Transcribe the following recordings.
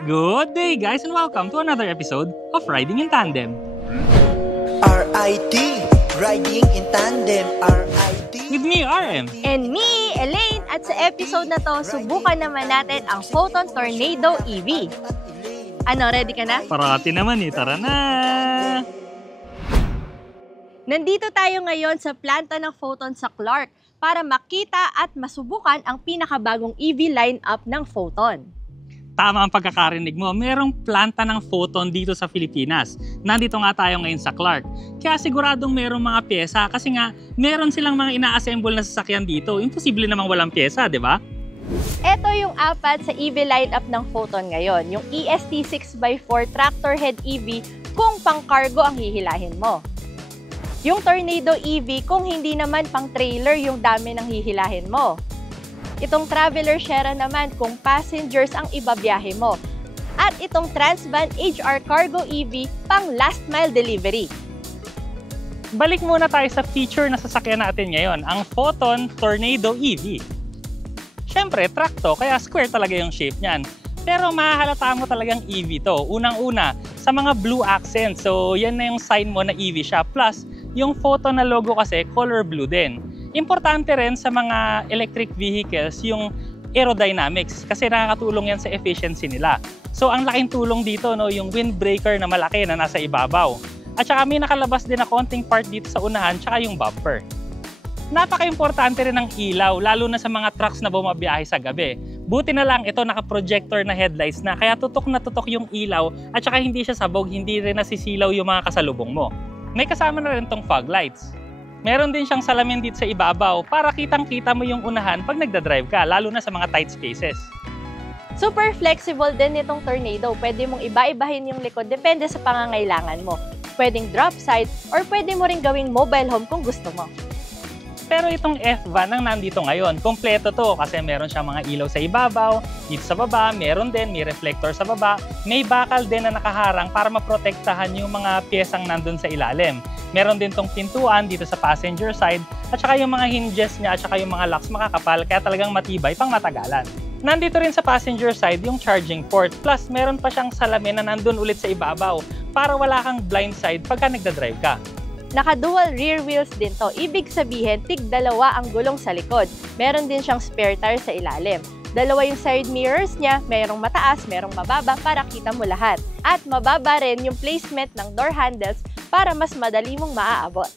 Good day guys and welcome to another episode of Riding in Tandem. RID, Riding in Tandem, RID. With me, RM. And me, Elaine. At sa episode na to, subukan naman natin ang Photon Tornado EV. Ano, ready ka na? Parati naman eh, tara na! Nandito tayo ngayon sa planta ng Photon sa Clark para makita at masubukan ang pinakabagong EV lineup ng Photon. Tama ang pagkakarinig mo, merong planta ng Photon dito sa Pilipinas. Nandito nga tayo ngayon sa Clark. Kaya siguradong merong mga pyesa kasi nga meron silang mga ina-assemble na sasakyan dito. Imposible namang walang pyesa, di ba? Ito yung apat sa EV lineup ng Photon ngayon. Yung EST 6x4 Tractor Head EV kung pang-cargo ang hihilahin mo. Yung Tornado EV kung hindi naman pang-trailer yung dami ng hihilahin mo. Itong Traveler Shera naman kung passengers ang ibabiyahe mo. At itong Transvan HR Cargo EV pang last mile delivery. Balik muna tayo sa feature na sasakyan natin ngayon, ang Photon Tornado EV. Siyempre, truck to, kaya square talaga yung shape niyan. Pero mahahalata mo talagang EV to. Unang-una, sa mga blue accents. So, yan na yung sign mo na EV siya. Plus, yung Photon na logo kasi, color blue din. Importante rin sa mga electric vehicles yung aerodynamics kasi nakakatulong yan sa efficiency nila. So ang laking tulong dito, no, yung windbreaker na malaki na nasa ibabaw. At saka may nakalabas din na konting part dito sa unahan tsaka yung bumper. Napaka-importante rin ng ilaw, lalo na sa mga trucks na bumabiyahe sa gabi. Buti na lang ito naka-projector na headlights na kaya tutok na tutok yung ilaw at saka hindi siya sabog, hindi rin nasisilaw yung mga kasalubong mo. May kasama na rin tong fog lights. Meron din siyang salamin dito sa ibabaw para kitang-kita mo yung unahan pag nagdadrive ka, lalo na sa mga tight spaces. Super flexible din itong Tornado. Pwede mong iba-ibahin yung likod, depende sa pangangailangan mo. Pwedeng drop side or pwede mo rin gawing mobile home kung gusto mo. Pero itong F-Van ang nandito ngayon, kompleto to kasi meron siyang mga ilaw sa ibabaw, dito sa baba, meron din, may reflector sa baba, may bakal din na nakaharang para maprotektahan yung mga piyesang nandun sa ilalim. Meron din tong pintuan dito sa passenger side at saka yung mga hinges niya at saka yung mga locks makakapal kaya talagang matibay pang matagalan. Nandito rin sa passenger side yung charging port plus meron pa siyang salamin na nandun ulit sa ibabaw para wala kang blind side pagka nagdadrive ka. Naka-dual rear wheels din to. Ibig sabihin, tig-dalawa ang gulong sa likod. Meron din siyang spare tire sa ilalim. Dalawa yung side mirrors niya, merong mataas, merong mababa para kita mo lahat. At mababa rin yung placement ng door handles para mas madali mong maaabot.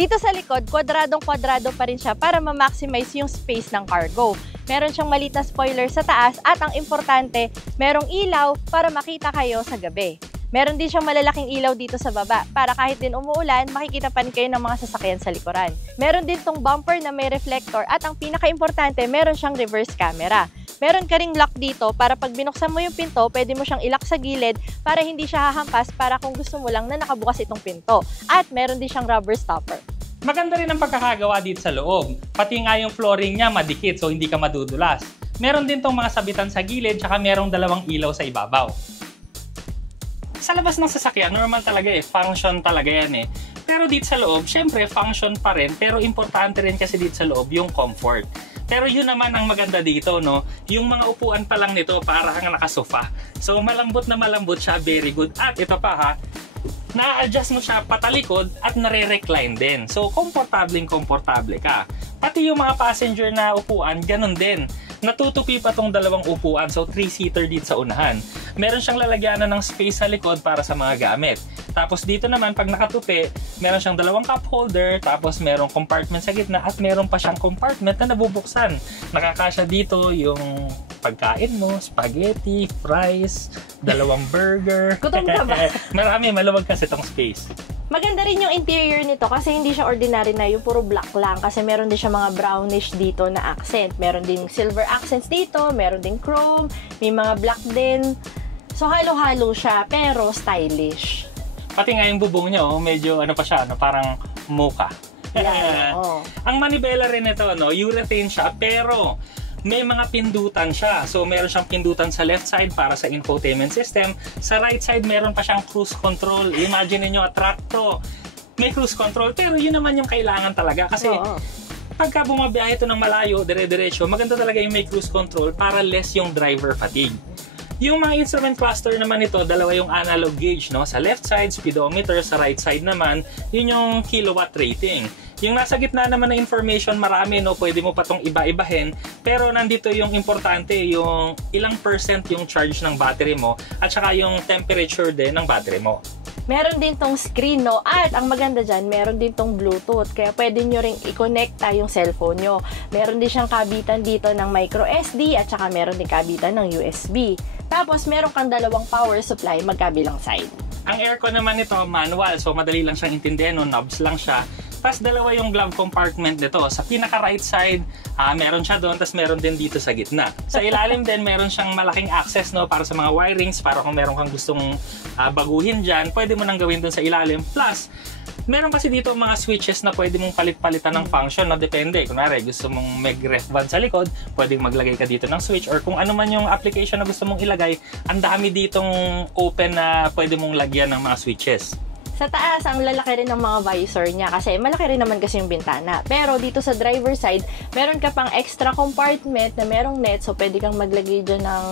Dito sa likod, kwadradong-kwadrado pa rin siya para ma-maximize yung space ng cargo. Meron siyang maliit na spoiler sa taas at ang importante, merong ilaw para makita kayo sa gabi. Meron din siyang malalaking ilaw dito sa baba para kahit din umuulan, makikita pa rin kayo ng mga sasakyan sa likuran. Meron din tong bumper na may reflector at ang pinaka-importante, meron siyang reverse camera. Meron ka ring lock dito para pag binuksan mo yung pinto, pwede mo siyang ilock sa gilid para hindi siya hahampas para kung gusto mo lang na nakabukas itong pinto. At meron din siyang rubber stopper. Maganda rin ang pagkakagawa dito sa loob. Pati nga yung flooring niya madikit so hindi ka madudulas. Meron din tong mga sabitan sa gilid tsaka merong dalawang ilaw sa ibabaw. Sa labas ng sasakyan, normal talaga function talaga yan Pero dito sa loob, syempre function pa rin, pero importante rin kasi dito sa loob yung comfort. Pero yun naman ang maganda dito, no? Yung mga upuan pa lang nito, para kang nakasofa. So malambot na malambot siya, very good. At ito pa ha, na-adjust mo siya patalikod at nare-recline din. So komportable ka. Pati yung mga passenger na upuan, ganun din. Natutupi pa tong dalawang upuan, so 3-seater dito sa unahan. Meron siyang lalagyanan ng space sa likod para sa mga gamit. Tapos dito naman, pag nakatupi, meron siyang dalawang cup holder, tapos merong compartment sa gitna, at meron pa siyang compartment na nabubuksan. Nakakasya dito yung pagkain mo, spaghetti, fries, dalawang burger. Gutom ka ba? Marami, maluwag kasi tong space. Maganda rin yung interior nito kasi hindi siya ordinary na yung puro black lang kasi meron din siya mga brownish dito na accent. Meron din silver accents dito, meron din chrome, may mga black din. So halo-halo siya pero stylish. Pati nga yung bubong niya, medyo ano pa siya, parang mocha. Yeah, Ang manibela rin ito, urethane siya pero may mga pindutan siya. So meron siyang pindutan sa left side para sa infotainment system. Sa right side meron pa siyang cruise control. Imagine niyo, truck to. May cruise control pero yun naman yung kailangan talaga kasi pagka bumabiyahe ito ng malayo, dire-diretso, maganda talaga yung may cruise control para less yung driver fatigue. Yung mga instrument cluster naman ito, dalawa yung analog gauge, no? Sa left side, speedometer. Sa right side naman, yun yung kilowatt rating. Yung nasa gitna naman ng information, marami, no? Pwede mo pa itong iba-ibahin. Pero nandito yung importante, yung ilang percent yung charge ng battery mo at saka yung temperature din ng battery mo. Meron din tong screen, no? At ang maganda dyan, meron din tong Bluetooth. Kaya pwede nyo ring i-connecta yung cellphone nyo. Meron din siyang kabitan dito ng micro SD at saka meron din kabitan ng USB. Tapos meron kang dalawang power supply magkabilang side. Ang aircon naman nito, manual. So madali lang siyang intindihan, no? Knobs lang siya. Tapos dalawa yung glove compartment nito. Sa pinaka right side, meron siya doon. Tapos meron din dito sa gitna. Sa ilalim din, meron siyang malaking access, no, para sa mga wirings. Para kung meron kang gustong baguhin dyan, pwede mo nang gawin doon sa ilalim. Plus, meron kasi dito mga switches na pwede mong palit-palitan ng function na depende. Kunwari, gusto mong mag-ref van sa likod, pwedeng maglagay ka dito ng switch. Or kung ano man yung application na gusto mong ilagay, ang dami ditong open na pwede mong lagyan ng mga switches. Sa taas, ang lalaki rin ng mga visor niya kasi malaki rin naman kasi yung bintana. Pero dito sa driver side, meron ka pang extra compartment na merong net. So, pwede kang maglagay dyan ng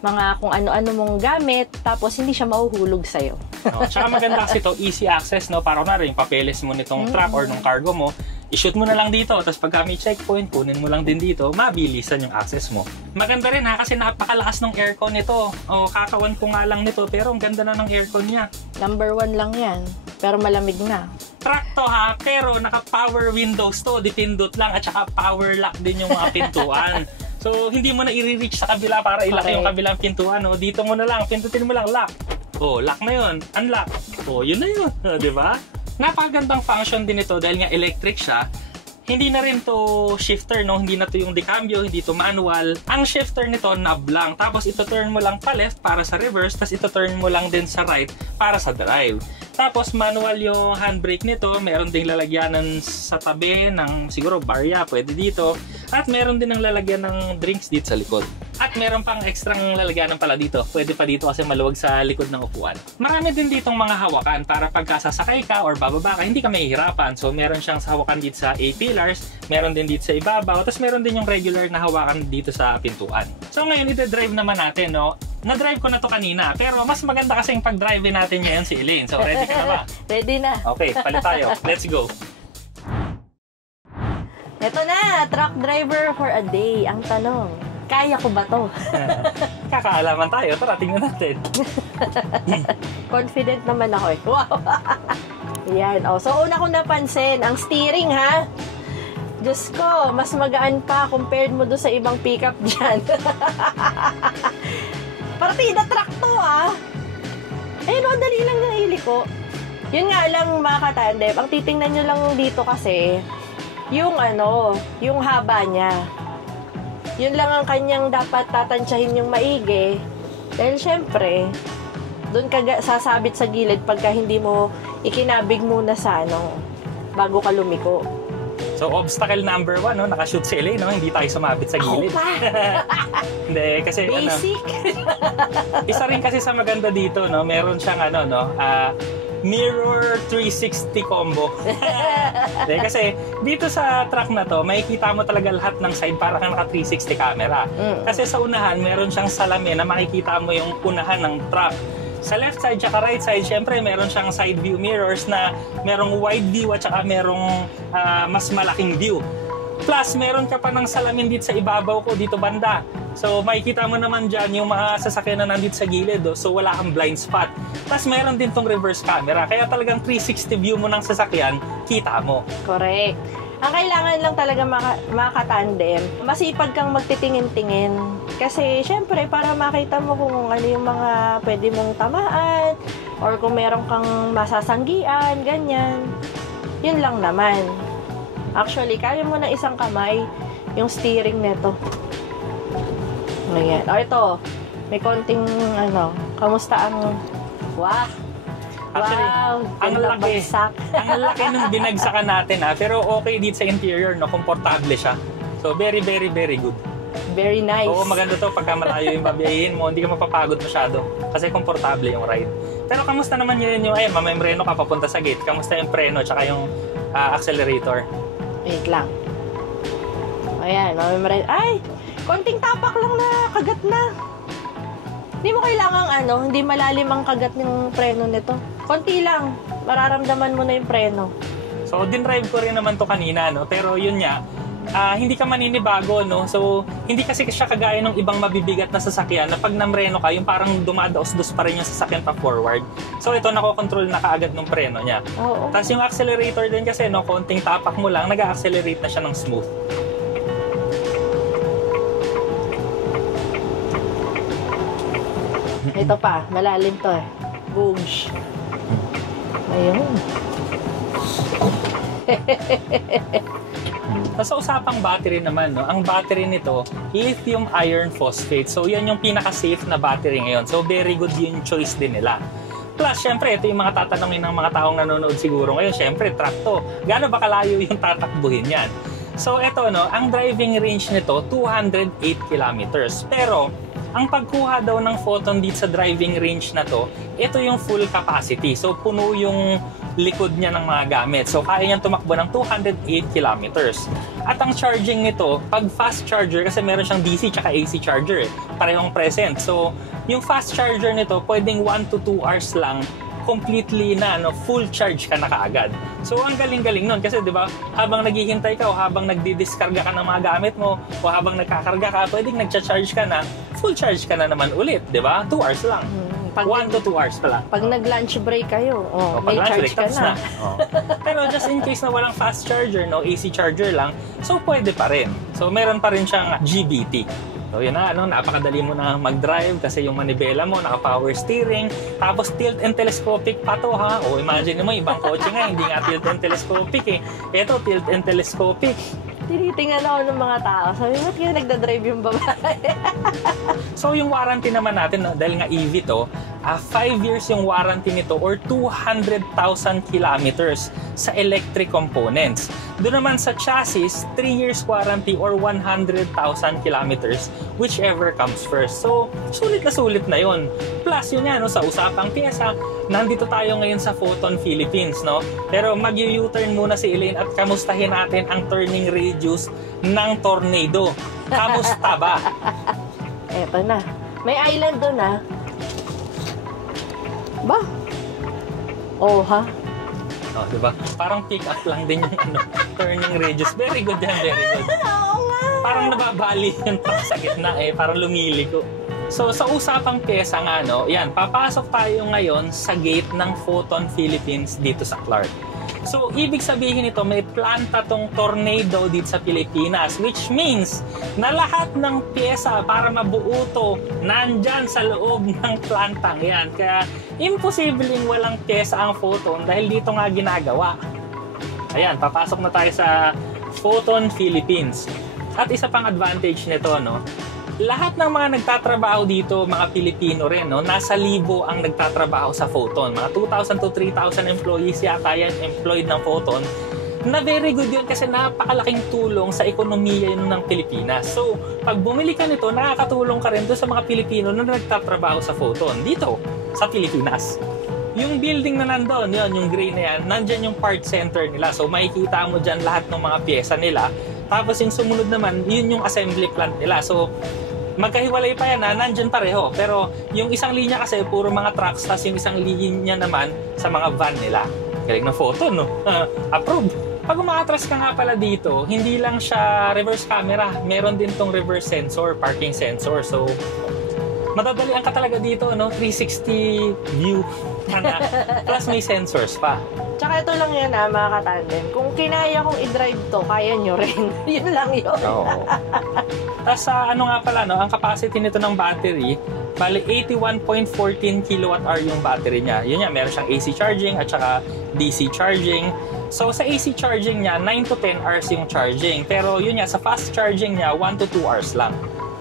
mga kung ano-ano mong gamit. Tapos, hindi siya mahuhulog sa'yo. Tsaka maganda kasi ito, easy access, no? Para kunwari, yung papeles mo nitong truck or nung cargo mo, i-shoot mo na lang dito. Tapos pagka may checkpoint, kunin mo lang din dito, mabilisan yung access mo. Maganda rin ha, kasi napakalakas ng aircon nito. Kakawan ko nga lang nito, pero ang ganda na ng aircon niya. Number 1 lang yan, pero malamig na. Truck to ha, pero naka-power windows to, dipindot lang, at saka power lock din yung mga pintuan. So, hindi mo na i-reach sa kabila para ilak yung kabilang pintuan. Dito mo na lang, pindutin mo lang, lock. Lock na yun. Unlock. Yun na yun. Diba? Napakagandang function din ito dahil nga electric siya. Hindi na rin to shifter, no? Hindi na to yung decambio, hindi to manual. Ang shifter nito, knob lang. Tapos ito turn mo lang pa left para sa reverse, tapos ito turn mo lang din sa right para sa drive. Tapos manual yung handbrake nito, meron ding lalagyanan sa tabi ng siguro barya, pwede dito. At meron din ng lalagyan ng drinks dito sa likod. At meron pang extrang lalagyanan pala dito. Pwede pa dito kasi maluwag sa likod ng upuan. Marami din ditong mga hawakan para pagka sasakay ka or bababa ka, hindi ka mahihirapan. So meron siyang hawakan dito sa A pillars, meron din dito sa ibabaw, tapos meron din yung regular na hawakan dito sa pintuan. So ngayon, ite-drive naman natin, no? Na-drive ko na to kanina, pero mas maganda kasi yung pag-drive natin ngayon si Elaine. So ready ka na ba? Ready na. Okay, palit tayo. Let's go. Ito na, truck driver for a day. Ang tanong, kaya ko ba to? Kakaalaman tayo. Tara, tingnan natin. Confident naman ako eh. Wow! Yan. So, una kong napansin, ang steering ha. Diyos ko, mas magaan pa compared mo doon sa ibang pickup dyan. Partida truck to ha. Ayun o, dali lang ng iliko. Yun nga lang mga katandem, ang titingnan nyo lang dito kasi, yung yung haba niya. Yun lang ang kanyang dapat tatansyahin yung maigi. Dahil syempre, doon ka sasabit sa gilid pagka hindi mo ikinabig muna sa bago ka lumiko. So, obstacle number 1, no? Nakashoot si Elaine, no? Hindi tayo sumabit sa gilid. Hindi, kasi basic. Isa rin kasi sa maganda dito, no? Meron siyang mirror 360 combo. Kasi dito sa truck na to, makikita mo talaga lahat ng side para kang naka 360 camera. Kasi sa unahan, meron siyang salamin na makikita mo yung unahan ng truck. Sa left side at right side, syempre meron siyang side view mirrors na merong wide view at saka merong mas malaking view. Plus, meron ka pa ng salamin dito sa ibabaw ko, dito banda. So, makikita mo naman dyan yung mga sasakyan na nandito sa gilid. So, wala kang blind spot. Plus, meron din tong reverse camera. Kaya talagang 360 view mo ng sasakyan, kita mo. Correct. Ang kailangan lang talaga makatandem, masipag kang magtitingin-tingin. Kasi, syempre, para makita mo kung ano yung mga pwede mong tamaan or kung meron kang masasanggian, ganyan. Yun lang naman. Actually, kaya mo ng isang kamay yung steering nito. Ngayon. Ito. May konting, kamusta ang... Wow! Actually, wow, ang laki ng binagsakan natin pero okay dito sa interior, no? Komportable siya. So, very, very, very good. Very nice. Oo, maganda to pagka malayo yung babiyahin mo, hindi ka mapapagod masyado kasi komportable yung ride. Pero kamusta naman yun yung, mamembreno ka papunta sa gate, kamusta yung preno tsaka yung accelerator? Wait lang. Ayan, mamembreno. Ay! Konting tapak lang na, kagat na. Hindi mo kailangang hindi malalim ang kagat ng preno nito. Konti lang, mararamdaman mo na yung preno. So, dinrive ko rin naman to kanina, no? Pero yun nga, hindi ka maninibago, no? So, hindi kasi siya kagaya ng ibang mabibigat na sasakyan na pag namreno ka, yung parang dumadaos-dos pa rin yung sasakyan pa forward. So, ito nakokontrol na kaagad ng preno niya. Oo. Tapos yung accelerator din kasi, no? Konting tapak mo lang, nag-accelerate na siya ng smooth. Ito pa, malalim to eh. Boosh. Ayun. Sa usapang battery naman, no? Ang battery nito, lithium iron phosphate. So, yan yung pinaka-safe na battery ngayon. So, very good yung choice din nila. Plus, syempre, ito yung mga tatanungin ng mga taong nanonood siguro ngayon. Syempre, truck to. Gaano ba kalayo yung tatakbuhin yan? So, ito, no? Ang driving range nito, 208 kilometers. Pero, ang pagkuha daw ng photon dito sa driving range na to, ito yung full capacity. So, puno yung likod niya ng mga gamit. So, kaya niyang tumakbo ng 208 kilometers. At ang charging nito, pag fast charger, kasi meron siyang DC tsaka AC charger, parehong present. So, yung fast charger nito, pwedeng 1 to 2 hours lang, completely na full charge ka na kaagad. So, ang galing-galing nun kasi 'di ba, habang naghihintay ka o habang nagdi-diskarga ka ng mga gamit mo o habang nagkakarga ka, pwedeng nagcha-charge ka na, full charge ka na naman ulit, 'di ba? 2 hours lang. 1 to 2 hours pala. Pag nag-lunch break kayo, may pag charge ka na. Pero just in case na walang fast charger, no, AC charger lang, so pwede pa rin. So, meron pa rin siyang GBT. So yun na, napakadali mo na mag-drive kasi yung manibela mo, naka-power steering, tapos tilt and telescopic pa to, ha? O imagine mo, ibang kotse nga, hindi nga tilt and telescopic eh. Ito, tilt and telescopic. Tinitingnan ako ng mga tao. Sabi mo, kaya nagdadrive yung babae. So yung warranty naman natin, dahil nga EV to, 5 years yung warranty nito or 200,000 kilometers sa electric components. Doon naman sa chassis, 3 years warranty or 100,000 kilometers, whichever comes first. So, sulit na yun. Plus, yun yan, sa usapang pyesa, nandito tayo ngayon sa Photon Philippines, no? Pero mag-U-turn muna si Elaine at kamustahin natin ang turning radius ng Tornado. Kamusta ba? Eto na. May island doon, ha? Ba? Oh, ha? Oh, diba? Parang pick up lang din yung turning radius. Very good yan, very good. Oo nga. Parang nababali yung truck sa gitna parang lumiliko. So, sa usapang pyesa nga, yan, papasok tayo ngayon sa gate ng Photon Philippines dito sa Clark. So, ibig sabihin nito, may planta tong Tornado dito sa Pilipinas, which means na lahat ng pyesa para mabuo to, nandyan sa loob ng plantang yan. Kaya, imposibleng walang pyesa ang Photon dahil dito nga ginagawa. Ayan, papasok na tayo sa Photon Philippines. At isa pang advantage nito, lahat ng mga nagtatrabaho dito, mga Pilipino rin, nasa 1,000 ang nagtatrabaho sa Photon. Mga 2,000 to 3,000 employees yata yan employed ng Photon. Na very good yun kasi napakalaking tulong sa ekonomiya yun ng Pilipinas. So, pag bumili ka nito, nakakatulong ka rin doon sa mga Pilipino na nagtatrabaho sa Photon dito sa Pilipinas. Yung building na nandoon, yun, yung gray na yan, nandyan yung part center nila. So, makikita mo dyan lahat ng mga pyesa nila. Tapos yung sumunod naman, yun yung assembly plant nila. So, magkahiwalay pa yan, nandyan pareho. Pero yung isang linya kasi, puro mga trucks, tapos yung isang linya naman sa mga van nila. Galing na photo, no? Approve. Pag umaatras ka nga pala dito, hindi lang siya reverse camera. Meron din tong reverse sensor, parking sensor. So, madadalian ka talaga dito, 360 view. Plus may sensors pa. Tsaka ito lang yan, mga katandem. Kung kinaya kong i-drive to, kaya nyo rin. Yun lang yun. Oo. Tapos nga pala, ang capacity nito ng battery, bali 81.14 kWh yung battery niya. Yun yan, meron siyang AC charging at saka DC charging. So sa AC charging niya, 9 to 10 hours yung charging. Pero yun nga, sa fast charging niya, 1 to 2 hours lang.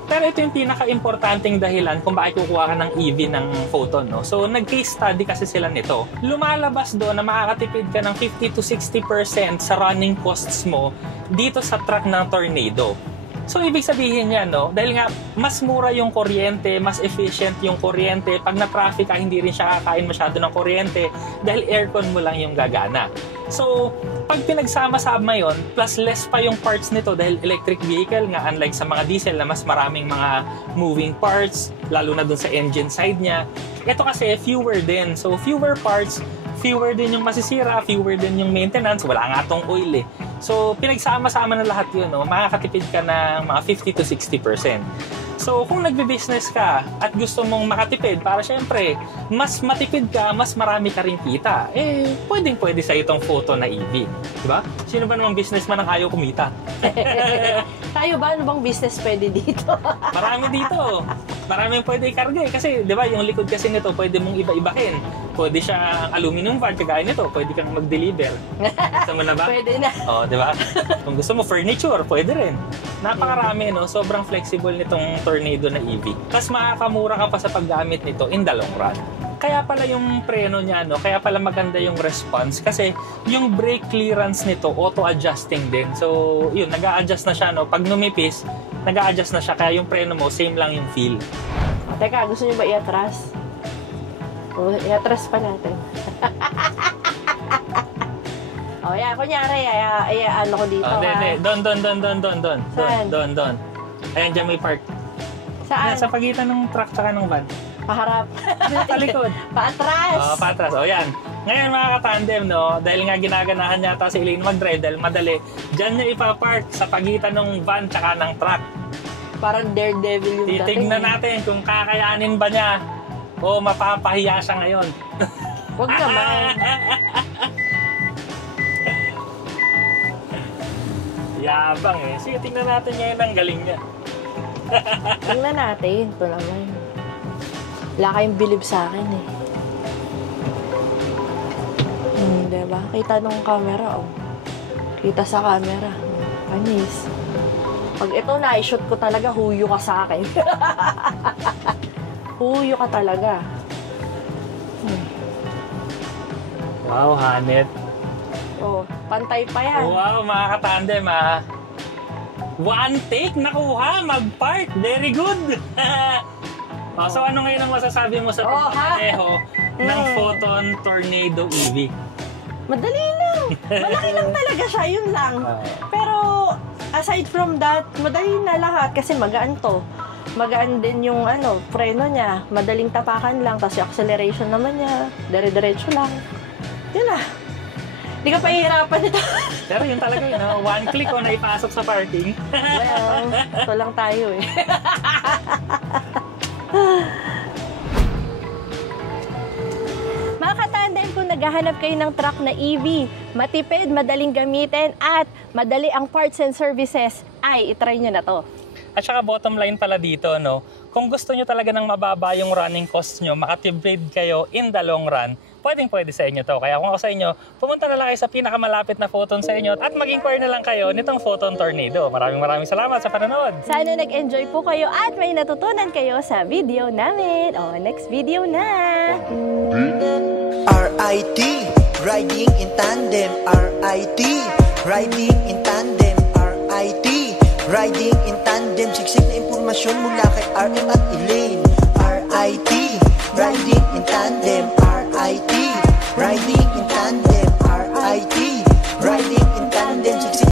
Pero ito yung pinaka-importanting dahilan kung bakit kukuha ka ng EV ng Photon, So, nag-case study kasi sila nito. Lumalabas doon na makakatipid ka ng 50 to 60% sa running costs mo dito sa truck ng Tornado. So, ibig sabihin niya, dahil nga mas mura yung kuryente, mas efficient yung kuryente. Pag na-traffic ka, hindi rin siya kakain masyado ng kuryente dahil aircon mo lang yung gagana. So, pag pinagsama-sama yun, plus less pa yung parts nito dahil electric vehicle nga, unlike sa mga diesel na mas maraming mga moving parts, lalo na dun sa engine side niya. Ito kasi, fewer din. So, fewer parts, fewer din yung masisira, fewer din yung maintenance, wala nga tong oil eh. So, pinagsama-sama na lahat yun, no? Makakatipid ka ng mga 50 to 60%. So, kung nagbe-business ka at gusto mong makatipid para syempre, mas matipid ka, mas marami ka rin kita, eh, pwedeng-pwede sa itong photon na EV. Diba? Sino ba namang businessman ang ayaw kumita? Tayo ba? Ano bang business pwede dito? Marami dito. Maraming pwede ikarga eh. Kasi, di ba, yung likod kasi nito, pwede mong iba-ibahin. Pwede siya aluminum van, kagaya nito, pwede kang mag-deliver. Gusto mo na ba? Pwede na. Oh, di ba? Kung gusto mo furniture, pwede rin. Napakarami, no? Sobrang flexible nitong Tornado na EV. Tapos makakamura ka pa sa paggamit nito in the long run. Kaya pala yung preno niya, no? Kaya pala maganda yung response kasi yung brake clearance nito auto-adjusting din. So, yun, nag-a-adjust na siya, no? Pag numipis, nag-a-adjust na siya. Kaya yung preno mo, same lang yung feel. Teka, gusto niyo ba i-atras? O, i-atras pa natin. O, yan. Kunyari, ano ko dito. Oh, Don. Saan? Don. Ayan, dyan may park. Saan? Sa pagitan ng truck tsaka ng van. Paharap. Palikod. Paatras. Oh, patras. O, yan. Ngayon mga katandem, no, dahil nga ginaganahan yata si Elaine mag-drive dahil madali, dyan niya ipapark sa pagitan ng van tsaka ng truck. Parang daredevil yung dating. Titignan natin kung kakayanin ba niya o mapapahiya siya ngayon. Huwag naman. Yabang eh. Sige, tingnan natin ngayon ang galing niya. Tingnan natin. Ito naman. Wala kayong bilib sa akin eh. Diba? Kita nung camera, oh. Kita sa camera. Panis. Pag ito na-shoot ko talaga, huyo ka sa akin. Huyo ka talaga. Wow, Hanet. Oh, pantay pa yan. Wow, mga katandem ah. One take nakuha, mag-park. Very good. So ano ngayon ang masasabi mo sa pagpapaleho ng Photon Tornado EV? Madali lang. Malaki lang talaga siya, yun lang. Pero aside from that, madali na lahat kasi magaan to. Magaan din yung preno niya. Madaling tapakan lang. Tapos yung acceleration naman niya, dire-diretso lang. Yun na. Hindi ka pahihirapan ito. Pero yun talaga yun, no? One click o naipasok sa parking. Well, ito lang tayo eh. Mga katandem, kung naghahanap kayo ng truck na EV, matipid, madaling gamitin, at madali ang parts and services, ay itry nyo na to. At saka bottom line pala dito, no? Kung gusto nyo talaga ng mababa yung running costs nyo, makatipid kayo in the long run, pwedeng-pwede sa inyo to. Kaya kung ako sa inyo, pumunta na lang kayo sa pinakamalapit na Photon sa inyo at mag-inquire na lang kayo nitong Photon Tornado. Maraming salamat sa panonood. Sana nag-enjoy po kayo at may natutunan kayo sa video namin. O, next video na! RIT, riding in tandem. RIT, riding in tandem. RIT, riding in tandem. Siksik na impormasyon mula kay RM at Elaine.